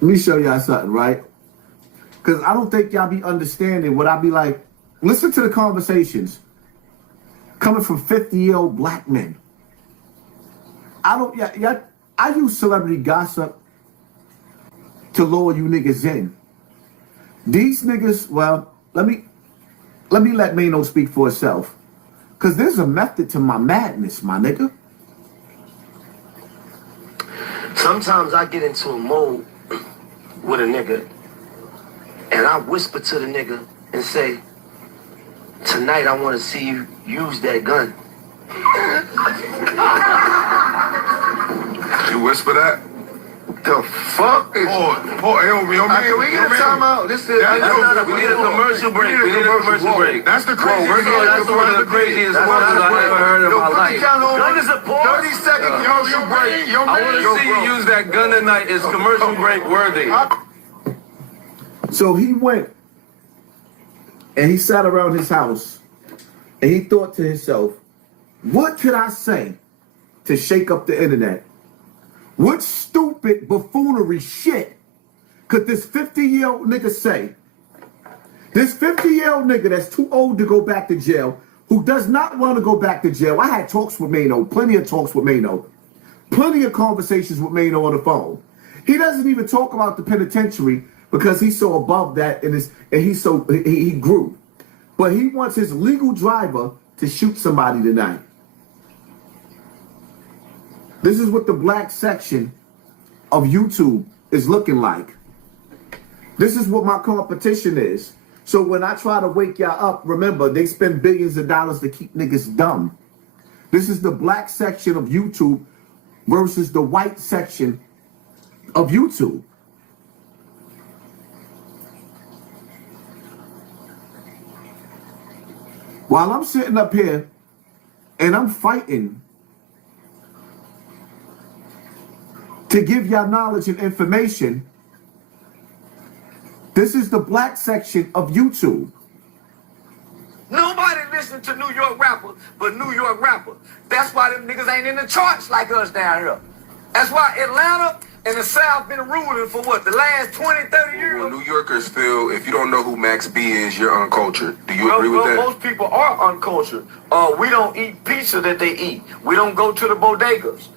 Let me show y'all something, right? Because I don't think y'all be understanding what I be like. Listen to the conversations coming from 50-year-old black men. I use celebrity gossip to lure you niggas in. These niggas, well, let me let Maino speak for itself. Because there's a method to my madness, my nigga. Sometimes I get into a mode with a nigga and I whisper to the nigga and say, tonight I want to see you use that gun. You whisper that? The fuck is... Can we get a timeout? We need a commercial break. We need a commercial break. That's the craziest. That's one of the craziest ones I've ever heard in my life. Gun is a pause. 30-second commercial break. I want to see you use that gun tonight. It's commercial break worthy. So he went and he sat around his house and he thought to himself, what could I say to shake up the internet? What stupid buffoonery shit could this 50-year-old nigga say? This 50-year-old nigga that's too old to go back to jail, who does not want to go back to jail. I had talks with Maino, plenty of talks with Maino, plenty of conversations with Maino on the phone. He doesn't even talk about the penitentiary because he's so above that and he grew. But he wants his legal driver to shoot somebody tonight. This is what the black section of YouTube is looking like. This is what my competition is. So when I try to wake y'all up, remember, they spend billions of dollars to keep niggas dumb. This is the black section of YouTube versus the white section of YouTube. While I'm sitting up here and I'm fighting to give y'all knowledge and information, this is the black section of YouTube. Nobody listen to New York rappers but New York rappers. That's why them niggas ain't in the charts like us down here. That's why Atlanta and the South been ruling for what, the last 20, 30 years? Well, New Yorkers feel if you don't know who Max B is, you're uncultured. Do you agree with that? Most people are uncultured. We don't eat pizza that they eat. We don't go to the bodegas.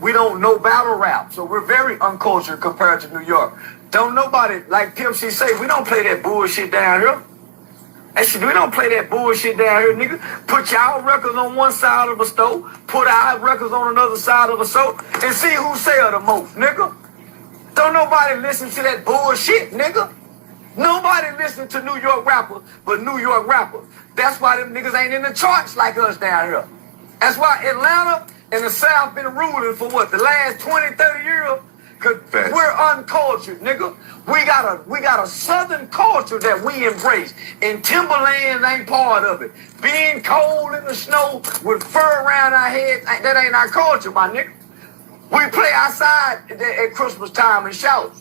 We don't know battle rap, so we're very uncultured compared to New York. Don't nobody, like Pimp C say, we don't play that bullshit down here. Actually, we don't play that bullshit down here, nigga. Put y'all records on one side of a store, put our records on another side of a store, and see who sell the most, nigga. Don't nobody listen to that bullshit, nigga. Nobody listen to New York rappers but New York rappers. That's why them niggas ain't in the charts like us down here. That's why Atlanta and the South been ruling for what, the last 20, 30 years? Cause we're uncultured, nigga. We got a southern culture that we embrace. And Timberland ain't part of it. Being cold in the snow with fur around our heads, that ain't our culture, my nigga. We play outside at Christmas time and shout.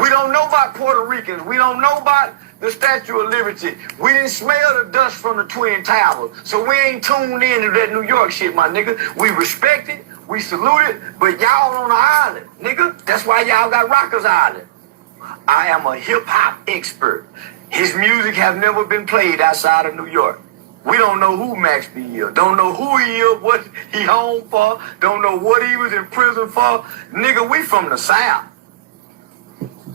We don't know about Puerto Ricans. We don't know about the Statue of Liberty. We didn't smell the dust from the Twin Towers. So we ain't tuned in to that New York shit, my nigga. We respect it, we salute it, but y'all on the island, nigga. That's why y'all got Rockers Island. I am a hip-hop expert. His music have never been played outside of New York. We don't know who Max B is. Don't know who he is, what he home for. Don't know what he was in prison for. Nigga, we from the South.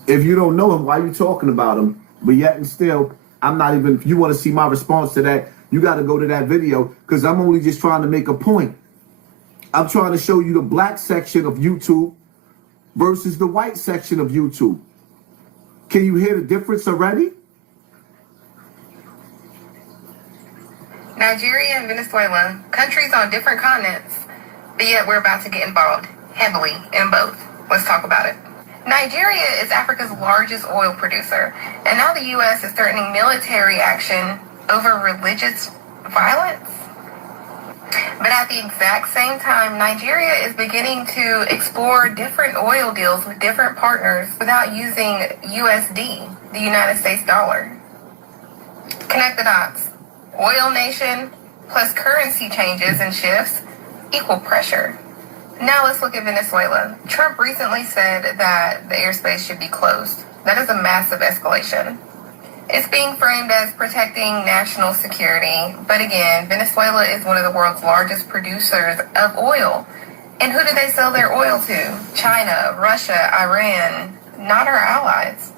If you don't know him, why you talking about him? But yet and still, I'm not even, if you want to see my response to that, you got to go to that video because I'm only just trying to make a point. I'm trying to show you the black section of YouTube versus the white section of YouTube. Can you hear the difference already? Nigeria and Venezuela, countries on different continents, but yet we're about to get involved heavily in both. Let's talk about it. Nigeria is Africa's largest oil producer, and now the U.S. is threatening military action over religious violence. But at the exact same time, Nigeria is beginning to explore different oil deals with different partners without using USD, the United States dollar. Connect the dots. Oil nation plus currency changes and shifts equal pressure. Now let's look at Venezuela. Trump recently said that the airspace should be closed. That is a massive escalation. It's being framed as protecting national security, but again, Venezuela is one of the world's largest producers of oil. And who do they sell their oil to? China, Russia, Iran, not our allies.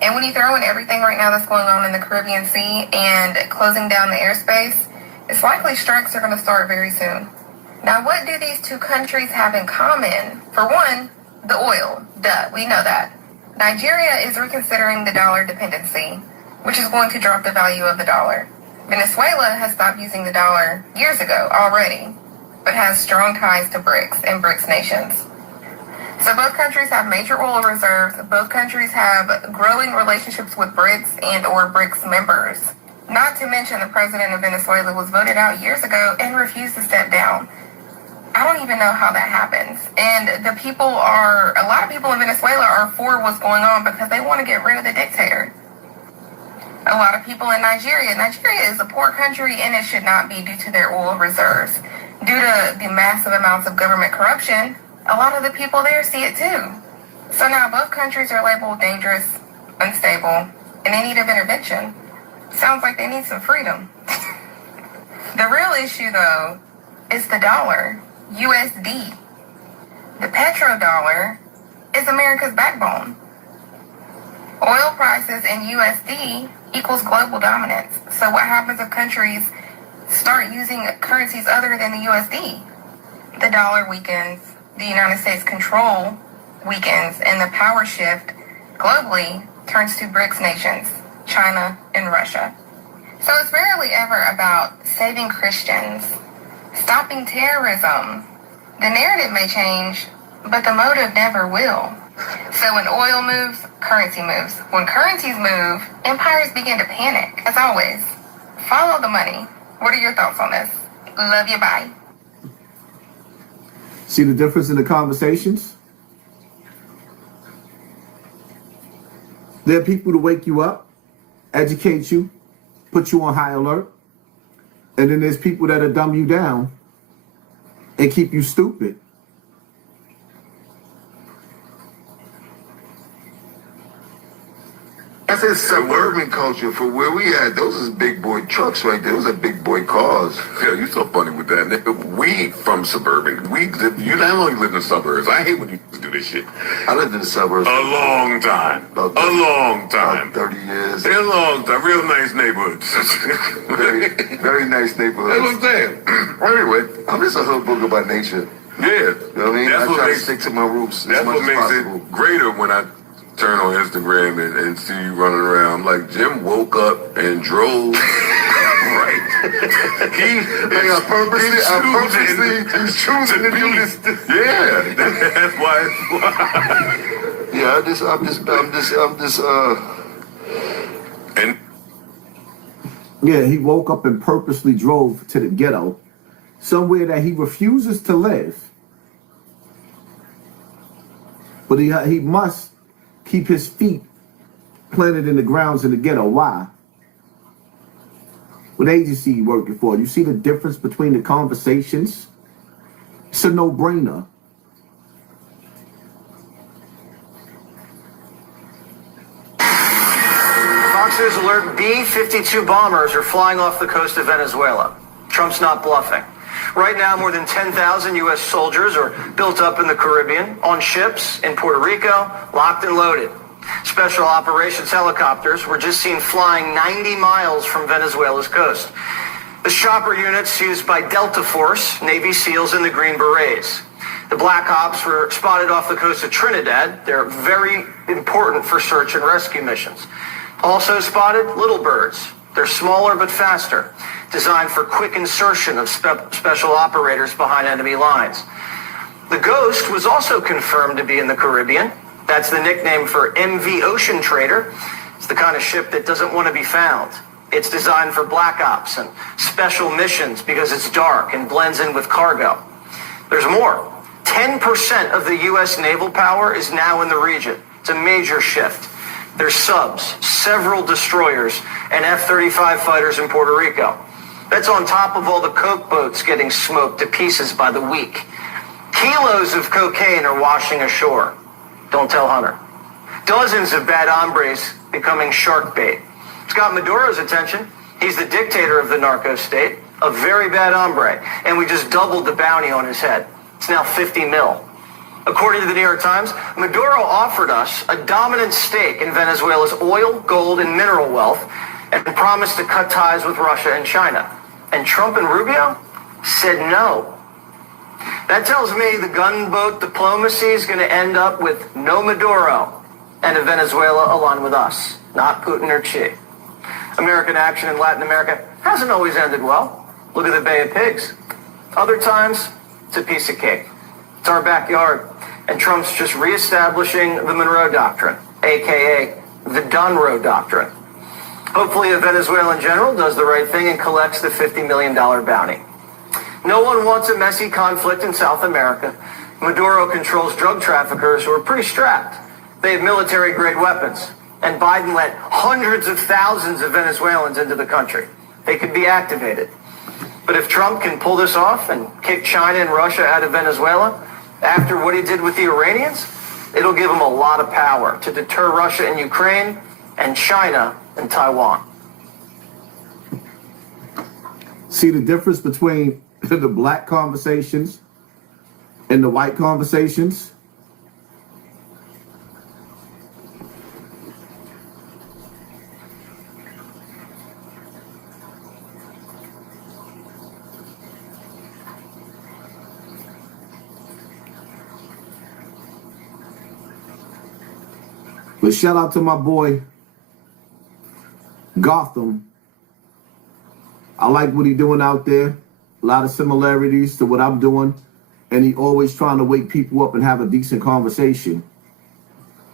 And when you throw in everything right now that's going on in the Caribbean Sea and closing down the airspace, it's likely strikes are going to start very soon. Now, what do these two countries have in common? For one, the oil. Duh, we know that. Nigeria is reconsidering the dollar dependency, which is going to drop the value of the dollar. Venezuela has stopped using the dollar years ago already, but has strong ties to BRICS and BRICS nations. So both countries have major oil reserves. Both countries have growing relationships with BRICS and or BRICS members. Not to mention the president of Venezuela was voted out years ago and refused to step down. I don't even know how that happens. And a lot of people in Venezuela are for what's going on because they want to get rid of the dictator. A lot of people in Nigeria is a poor country and it should not be due to their oil reserves. Due to the massive amounts of government corruption, a lot of the people there see it too. So now both countries are labeled dangerous, unstable, and in need of intervention. Sounds like they need some freedom. The real issue though is the dollar. USD. The petrodollar is America's backbone. Oil prices in USD equals global dominance. So what happens if countries start using currencies other than the USD? The dollar weakens, the United States control weakens, and the power shift globally turns to BRICS nations, China and Russia. So it's rarely ever about saving Christians, stopping terrorism. The narrative may change, but the motive never will. So when oil moves, currency moves. When currencies move, empires begin to panic. As always, follow the money. What are your thoughts on this? Love you, bye. See the difference in the conversations? There are people to wake you up, educate you, put you on high alert. And then there's people that'll dumb you down and keep you stupid. I said suburban culture for where we at. Those is big boy trucks right there. Those are big boy cars. Yeah, you so funny with that. We from suburban. You not only live in the suburbs. I hate when you do this shit. I lived in the suburbs. A long time. About A long time. About 30 years. A long time. Real nice neighborhoods. Very nice neighborhood. That's what I'm saying. Anyway, I'm just a hood booger by nature. yeah. You know what I mean? That's I what try to makes stick to my roots That's as much what as makes possible. it greater when I turn on Instagram and see you running around. I'm like, Jim woke up and drove right. He's choosing to do this. Yeah, that's why. Yeah, And Yeah, he woke up and purposely drove to the ghetto, somewhere that he refuses to live. But he must keep his feet planted in the grounds in the ghetto. Why? What agency you working for? You see the difference between the conversations? It's a no-brainer. Fox News alert, B-52 bombers are flying off the coast of Venezuela. Trump's not bluffing. Right now, more than 10,000 U.S. soldiers are built up in the Caribbean, on ships in Puerto Rico, locked and loaded. Special operations helicopters were just seen flying 90 miles from Venezuela's coast. The chopper units used by Delta Force, Navy SEALs, and the Green Berets. The Black Ops were spotted off the coast of Trinidad. They're very important for search and rescue missions. Also spotted Little Birds. They're smaller but faster, designed for quick insertion of special operators behind enemy lines. The Ghost was also confirmed to be in the Caribbean. That's the nickname for MV Ocean Trader. It's the kind of ship that doesn't want to be found. It's designed for black ops and special missions because it's dark and blends in with cargo. There's more. 10% of the U.S. naval power is now in the region. It's a major shift. There's subs, several destroyers, and F-35 fighters in Puerto Rico. That's on top of all the coke boats getting smoked to pieces by the week. Kilos of cocaine are washing ashore. Don't tell Hunter. Dozens of bad hombres becoming shark bait. It's got Maduro's attention. He's the dictator of the narco state, a very bad hombre, and we just doubled the bounty on his head. It's now 50 mil. According to the New York Times, Maduro offered us a dominant stake in Venezuela's oil, gold, and mineral wealth and promised to cut ties with Russia and China. And Trump and Rubio said no. That tells me the gunboat diplomacy is going to end up with no Maduro and a Venezuela aligned with us, not Putin or Xi. American action in Latin America hasn't always ended well. Look at the Bay of Pigs. Other times, it's a piece of cake. It's our backyard, and Trump's just reestablishing the Monroe Doctrine, a.k.a. the Dunroe Doctrine. Hopefully a Venezuelan general does the right thing and collects the $50 million bounty. No one wants a messy conflict in South America. Maduro controls drug traffickers who are pretty strapped. They have military-grade weapons, and Biden let hundreds of thousands of Venezuelans into the country. They could be activated. But if Trump can pull this off and kick China and Russia out of Venezuela, after what he did with the Iranians, it'll give him a lot of power to deter Russia and Ukraine and China and Taiwan. See the difference between the black conversations and the white conversations? But shout out to my boy Gotham. I like what he's doing out there. A lot of similarities to what I'm doing. And he always trying to wake people up and have a decent conversation.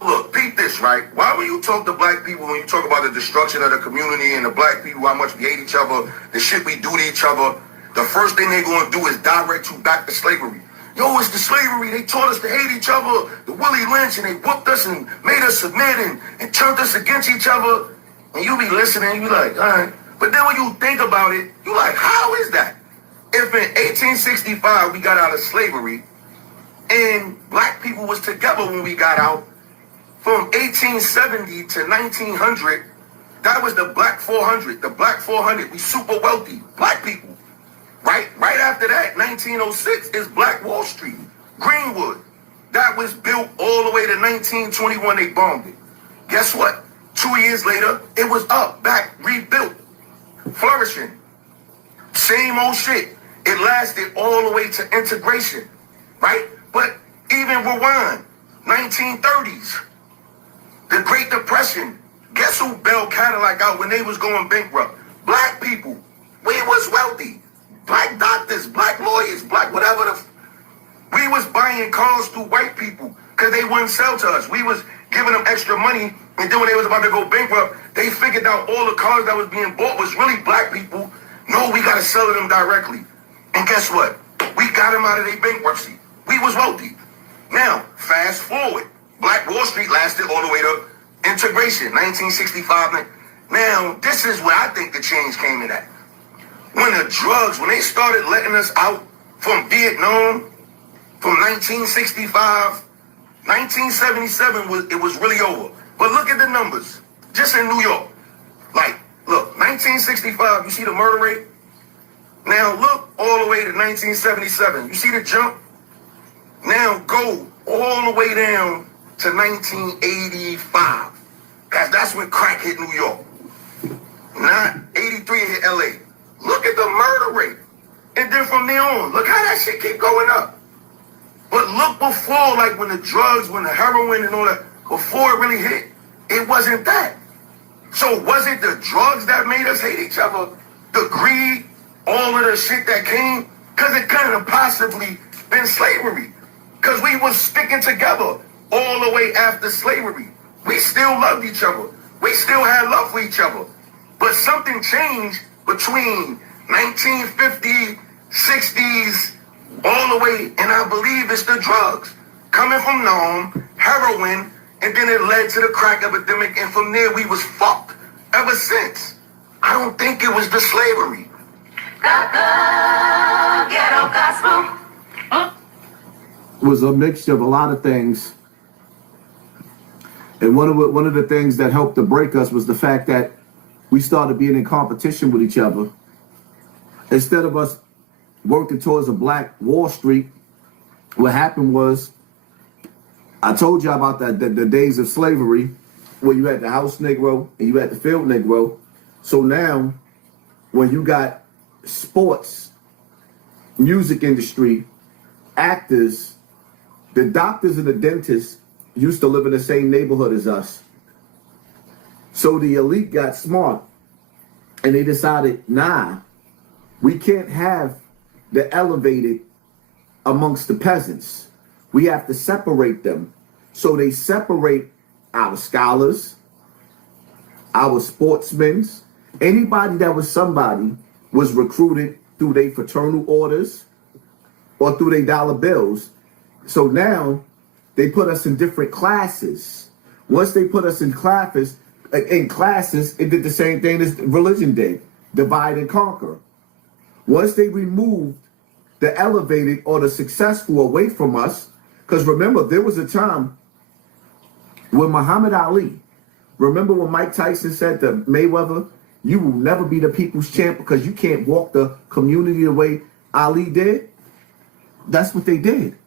Look, peep this, right? Why when you talk to black people, when you talk about the destruction of the community and the black people, how much we hate each other, the shit we do to each other, the first thing they're going to do is direct you back to slavery. Yo, it's the slavery. They taught us to hate each other. The Willie Lynch, and they whooped us and made us submit and turned us against each other. And you be listening, you be like, all right. But then when you think about it, you like, how is that? If in 1865 we got out of slavery and black people was together when we got out, from 1870 to 1900, that was the Black 400. The Black 400, we super wealthy, black people. Right after that, 1906 is Black Wall Street, Greenwood. That was built all the way to 1921, they bombed it. Guess what? 2 years later, it was up, back, rebuilt, flourishing. Same old shit. It lasted all the way to integration, right? But even rewind, 1930s, the Great Depression. Guess who bailed Cadillac out when they was going bankrupt? Black people. We was wealthy. Black doctors, black lawyers, black whatever. We was buying cars through white people because they wouldn't sell to us. We was giving them extra money, and then when they was about to go bankrupt, they figured out all the cars that was being bought was really black people. No, we got to sell to them directly. And guess what? We got them out of their bankruptcy. We was wealthy. Now, fast forward. Black Wall Street lasted all the way to integration, 1965. Now, this is where I think the change came in at. When the drugs, when they started letting us out from Vietnam, from 1965, 1977, it was really over. But look at the numbers, just in New York. Like, look, 1965, you see the murder rate? Now look all the way to 1977. You see the jump? Now go all the way down to 1985. That's when crack hit New York. Not 83 hit LA. Look at the murder rate. And then from there on, look how that shit keep going up. But look before, like when the drugs, when the heroin and all that, before it really hit, it wasn't that. So was it the drugs that made us hate each other? The greed, all of the shit that came? Because it couldn't have possibly been slavery. Because we was sticking together all the way after slavery. We still loved each other. We still had love for each other. But something changed between 1950, 60s, all the way, and I believe it's the drugs. Coming from Nam, heroin, and then it led to the crack epidemic, and from there we was fucked ever since. I don't think it was the slavery. Ghetto gospel. was a mixture of a lot of things. And one of the things that helped to break us was the fact that we started being in competition with each other. Instead of us working towards a black Wall Street, what happened was, I told you about the days of slavery, where you had the house Negro and you had the field Negro. So now, when you got sports, music industry, actors, the doctors and the dentists used to live in the same neighborhood as us. So the elite got smart and they decided, nah, we can't have the elevated amongst the peasants. We have to separate them. So they separate our scholars, our sportsmen, anybody that was somebody was recruited through their fraternal orders or through their dollar bills. So now they put us in different classes. Once they put us in classes, it did the same thing as religion did, divide and conquer. Once they removed the elevated or the successful away from us, because remember, there was a time when Muhammad Ali, remember when Mike Tyson said to Mayweather, you will never be the people's champ because you can't walk the community the way Ali did? That's what they did.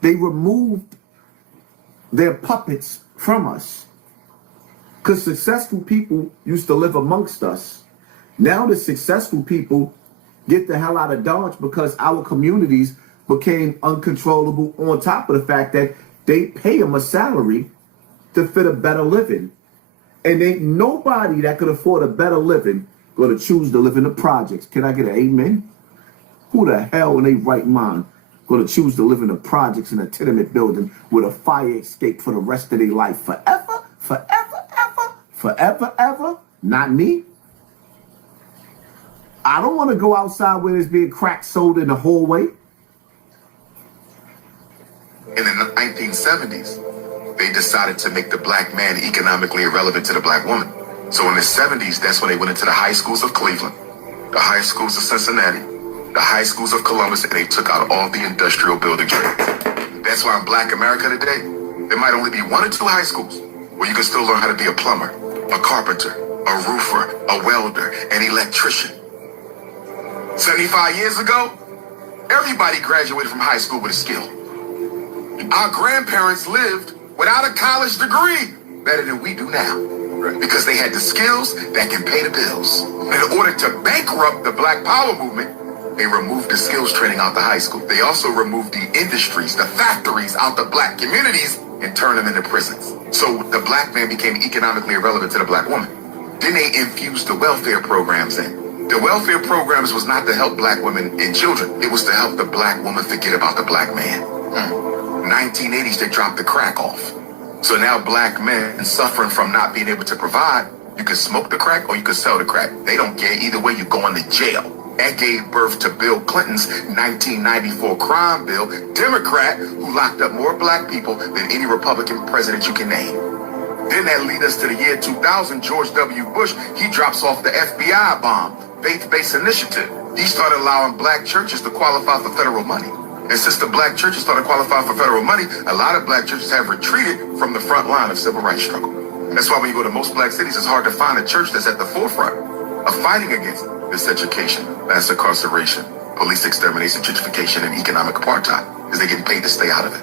They removed their puppets from us. Because successful people used to live amongst us. Now the successful people get the hell out of Dodge because our communities became uncontrollable, on top of the fact that they pay them a salary to fit a better living. And ain't nobody that could afford a better living going to choose to live in the projects. Can I get an amen? Who the hell in their right mind going to choose to live in the projects in a tenement building with a fire escape for the rest of their life? Forever? Forever, ever? Forever, ever? Not me. I don't want to go outside where there's being crack sold in the hallway. In the 1970s, they decided to make the black man economically irrelevant to the black woman. So in the 70s, that's when they went into the high schools of Cleveland, the high schools of Cincinnati, the high schools of Columbus, and they took out all the industrial building trades. That's why in black America today, there might only be 1 or 2 high schools where you can still learn how to be a plumber, a carpenter, a roofer, a welder, an electrician. 75 years ago, everybody graduated from high school with a skill. Our grandparents lived without a college degree better than we do now, because they had the skills that can pay the bills. In order to bankrupt the Black Power movement, they removed the skills training out the high school. They also removed the industries, the factories out the black communities and turned them into prisons. So the black man became economically irrelevant to the black woman. Then they infused the welfare programs in. The welfare programs was not to help black women and children. It was to help the black woman forget about the black man. 1980s, they dropped the crack off. So now black men suffering from not being able to provide, you can smoke the crack or you can sell the crack. They don't care. Either way, you're going to jail. That gave birth to Bill Clinton's 1994 crime bill, Democrat, who locked up more black people than any Republican president you can name. Then that lead us to the year 2000, George W. Bush, he drops off the FBI bomb, faith-based initiative. He started allowing black churches to qualify for federal money. And since the black churches started qualifying for federal money, a lot of black churches have retreated from the front line of civil rights struggle. That's why when you go to most black cities, it's hard to find a church that's at the forefront of fighting against miseducation, mass incarceration, police extermination, gentrification, and economic apartheid, because they're getting paid to stay out of it.